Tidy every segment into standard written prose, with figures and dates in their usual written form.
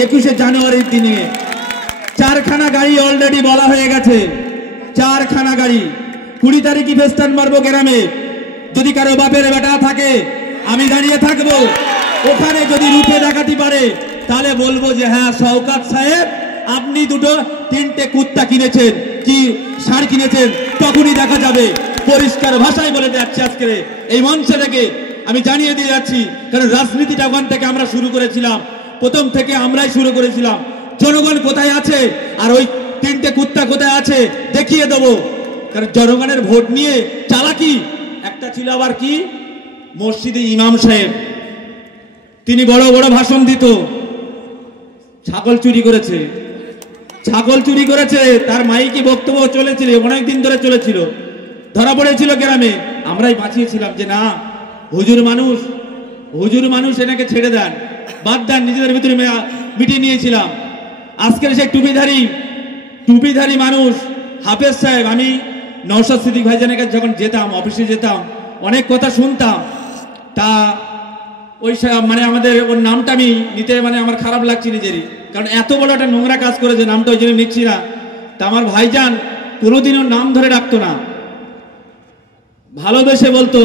21শে জানুয়ারির দিনে 4খানা গাড়ি অলরেডি বলা হয়ে গেছে, 4খানা গাড়ি। 20 তারিখে ফেস্টান মারবো গ্রামে। যদি কারো বাপের বেটা থাকে আমি দাঁড়িয়ে থাকবো, ওখানে যদি রুখে দেখাতে পারে তাহলে বলবো যে হ্যাঁ শওকত সাহেব আপনি 2-3টে কুত্তা কিনেছেন কি ষাঁড় কিনেছেন, তখনই দেখা যাবে। পরিষ্কার ভাষায় বলে যাচ্ছি আজকে এই মঞ্চে থেকে আমি জানিয়ে দিয়ে যাচ্ছি, কারণ রাজনীতিটা ওখান থেকে আমরা শুরু করেছিলাম, প্রথম থেকে আমরাই শুরু করেছিলাম। জনগণ কোথায় আছে আর ওই 3টে কুত্তা কোথায় আছে দেখিয়ে দেবো। কারণ জনগণের ভোট নিয়ে চালাকি একটা ছিল। আবার কি মসজিদে ইমাম সাহেব তিনি বড় বড় ভাষণ দিত, ছাগল চুরি করেছে, ছাগল চুরি করেছে, তার মাইকে বক্তব্য চলেছিল, অনেকদিন ধরে চলেছিল, ধরা পড়েছিল গ্রামে। আমরাই বাঁচিয়েছিলাম যে না হুজুর মানুষ এনাকে ছেড়ে দেন, বাদ দেন, নিজেদের ভিতরে মিটিয়ে নিয়েছিলাম। আজকের সেই টুপিধারী মানুষ হাফেজ সাহেব, আমি নওশাদ সিদ্দিক ভাইজানের কাছে যখন যেতাম, অফিসে যেতাম, অনেক কথা শুনতাম। তা ওই মানে আমাদের ওর নামটা আমি নিতে মানে আমার খারাপ লাগছে নিজেরই, কারণ এত বড় একটা নোংরা কাজ করেছে, নামটা ওই জন্য নিচ্ছি না। তা আমার ভাইজান কোনোদিনও নাম ধরে ডাকতো না, ভালোবেসে বলতো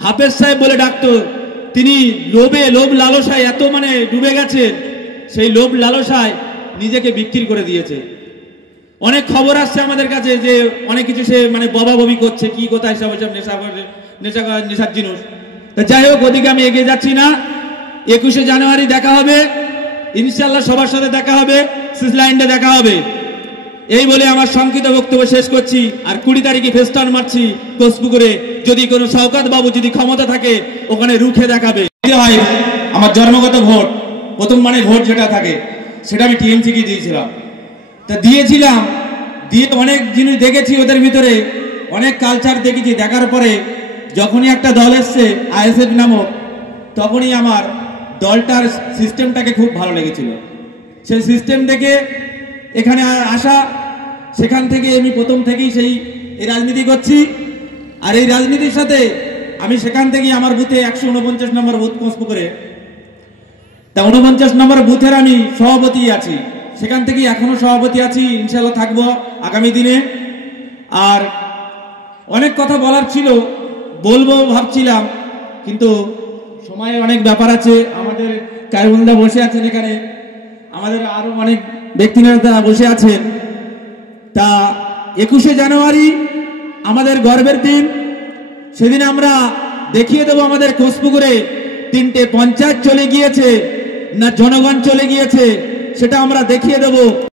হাফেজ সাহেব বলে ডাকতো। তিনি লোভ লালসায় এত মানে ডুবে গেছেন, সেই লোভ লালসায় নিজেকে বিক্রি করে দিয়েছে। অনেক খবর আসছে আমাদের কাছে যে অনেক কিছু সে মানে ববাববি করছে, কি কোথায় সব নেশার জিনিস। যাই হোক, ওদিকে আমি এগিয়ে যাচ্ছি না। 21শে জানুয়ারি দেখা হবে ইনশাল্লাহ, সবার সাথে দেখা হবে, সুইজারল্যান্ডে দেখা হবে। এই বলে আমার সংক্ষিপ্ত বক্তব্য শেষ করছি। আর 20 তারিখে ফেস্টান মারছি কোচপুকুরে, যদি কোনো শওকত বাবু যদি ক্ষমতা থাকে ওখানে রুখে দেখাবে। আমার জন্মগত ভোট, প্রথম মানে ভোট যেটা থাকে সেটা আমি টিএমসিকে দিয়েছিলাম। তা দিয়েছিলাম, দিয়ে অনেক জিনিস দেখেছি, ওদের ভিতরে অনেক কালচার দেখেছি। দেখার পরে যখনই একটা দল এসছে আইএসএফ নামক, তখনই আমার দলটার সিস্টেমটাকে খুব ভালো লেগেছিল। সেই সিস্টেম দেখে এখানে আসা, সেখান থেকে আমি প্রথম থেকেই এই রাজনীতি করছি। আর এই রাজনীতির সাথে আমি সেখান থেকেই আমার বুথে 149 নম্বর বুথ কোচপুকুরে, তা 49 নম্বর বুথের আমি সভাপতি আছি, সেখান থেকেই এখনো সভাপতি আছি, ইনশাল্লাহ থাকবো আগামী দিনে। আর অনেক কথা বলার ছিল, বলবো ভাবছিলাম, কিন্তু সময়ে অনেক ব্যাপার আছে। আমাদের কায়ুমদা বসে আছেন এখানে, আমাদের আরো অনেক ব্যক্তিরা বসে আছেন। তা 21শে জানুয়ারি আমাদের গর্বের দিন। সেদিন আমরা দেখিয়ে দেবো আমাদের কোচপুকুরে 3টে পঞ্চায়েত চলে গিয়েছে না জনগণ চলে গিয়েছে, সেটা আমরা দেখিয়ে দেবো।